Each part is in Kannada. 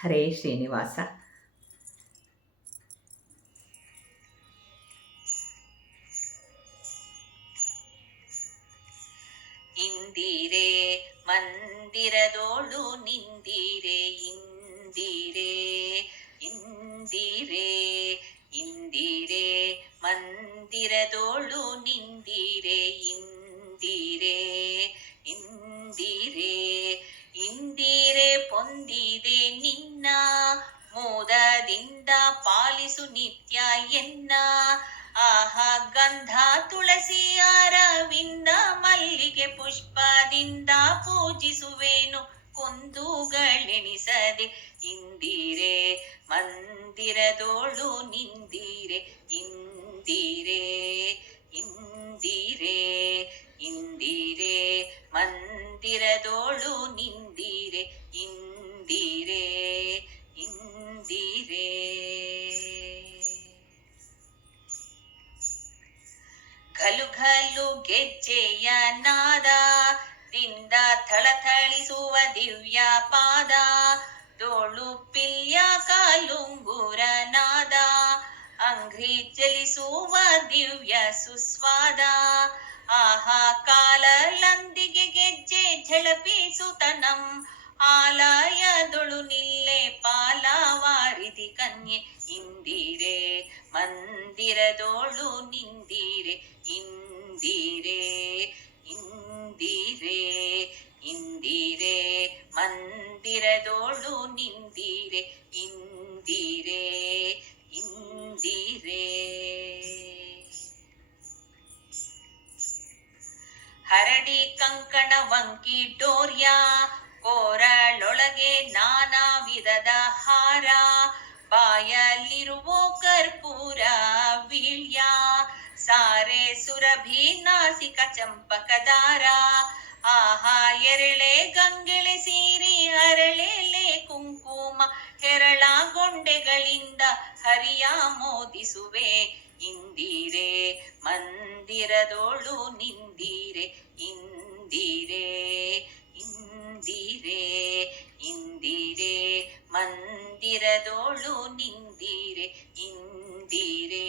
ಹರೇ ಶ್ರೀನಿವಾಸ ಇಂದಿರೆ ಮಂದಿರದೋಳು ನಿಂದಿರೆ ಇಂದಿರೆ ಇಂದಿರೆ ಇಂದಿರೆ ಮಂದಿರದೋಳು ನಿಂದಿರೆ ಇಂದಿರೆ ಇಂದಿರೆ ಇಂದಿರೆ ಪೊಂದಿದೆ ನಿನ್ನ ಮೋದದಿಂದ ಪಾಲಿಸು ನಿತ್ಯ ಎನ್ನ. ಆಹ, ಗಂಧ ತುಳಸಿ ಅರವಿಂದ ಮಲ್ಲಿಗೆ ಪುಷ್ಪದಿಂದ ಪೂಜಿಸುವೆನು ಕುಂದುಗಳೆನಿಸದೆ. ಇಂದಿರೆ, ಮಂದಿರದೋಳು ನಿಂದಿರೆ. ಘಲು ಘಲು ಗೆಜ್ಜೆಯ ನಾದ, ದಿಂದ ಥಳಥಳಿಸುವ ದಿವ್ಯ ಪಾದ ತೋಳು ಪಿಲ್ಯ ಕಾಲುಂಗುರ ನಾದ ಅಂಗ್ರಿ ಚಲಿಸುವ ದಿವ್ಯ ಸುಸ್ವಾದ, ಆಹಾ ಕಾಲಲಂದಿಗೆ ಗೆಜ್ಜೆ ಝಳಪಿಸುತನಂ ಆಲಯದೊಳು ನಿಲ್ಲೆ ಪಾಲವಾರಿದಿ ಕನ್ಯೆ ಇಂದಿರೆ ಮಂದಿರದೋಳು ನಿಂದಿರೆ ಇಂದಿರೆ ಇಂದಿರೆ ಇಂದಿರೆ ಮಂದಿರದೋಳು ನಿಂದಿರೆ ಇಂದಿರೆ ಇಂದಿರೆ ಹರಡಿ ಕಂಕಣ ವಂಕಿ ಡೋರ್ಯ ಕೋರಳೊಳಗೆ ನಾನಾ ವಿಧದ ಹಾರ, ಬಾಯಲ್ಲಿರುವ ಕರ್ಪೂರ, ವೀಳ್ಯ, ಸಾರೆ, ಸುರಭಿ, ನಾಸಿಕ ಚಂಪಕದಾರ ಆಹಾ, ಎರಳೆ, ಗಂಗೆಳೆ ಸೀರಿ, ಅರಳೆಲೆ, ಕುಂಕುಮ ಹೆರಳ ಗೊಂಡೆಗಳಿಂದ ಹರಿಯ ಮೋದಿಸುವೆ. ಇಂದಿರೆ, ಮಂದಿರದೋಳು ನಿಂದಿರೆ, ಇಂದಿರೆ. ನಿಂದಿರೆ ಇಂದಿರೆ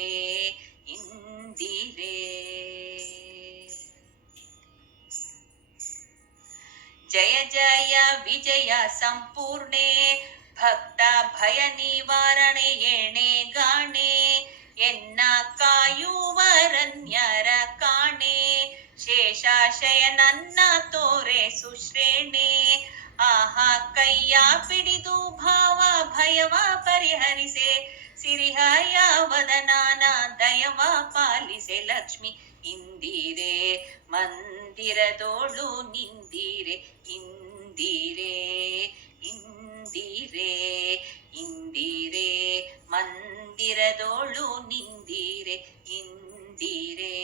ಇಂದಿರೆ ಜಯ ಜಯ ವಿಜಯ ಸಂಪೂರ್ಣೆ ಭಕ್ತ ಭಯ ನಿವಾರಣೆ ಎಣೆ ಗಾಣೆ ಎನ್ನ ಕಾಯುವರನ್ಯರ ಕಾಣೆ ಶೇಷಾಶಯ ನನ್ನ ತೋರೆ ಸುಶ್ರೇಣೆ ಆಹಾ ಕೈಯ ಪಿಡಿದು ಭಾವ ಭಯವ ಪರಿಹರಿಸೆ ಸಿರಿಹಯ ವದನಾನ ದಯವ ಪಾಲಿಸೆ ಲಕ್ಷ್ಮಿ ಇಂದಿರೆ ಮಂದಿರದೋಳು ನಿಂದಿರೆ ಇಂದಿರೆ ಇಂದಿರೆ ಇಂದಿರೆ ಮಂದಿರದೋಳು ನಿಂದಿರೆ ಇಂದಿರೆ ಇಂದಿರೆ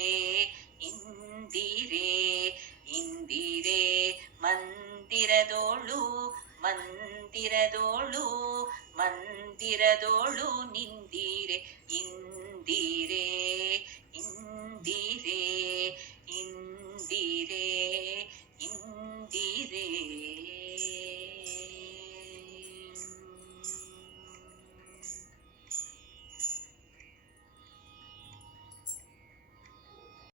ಮಂದಿರದೋಳು ಮಂದಿರದೋಳು ಮಂದಿರದೋಳು ನಿಂದಿರೆ ಇಂದಿರೆ ಇಂದಿರೆ ಇಂದಿರೆ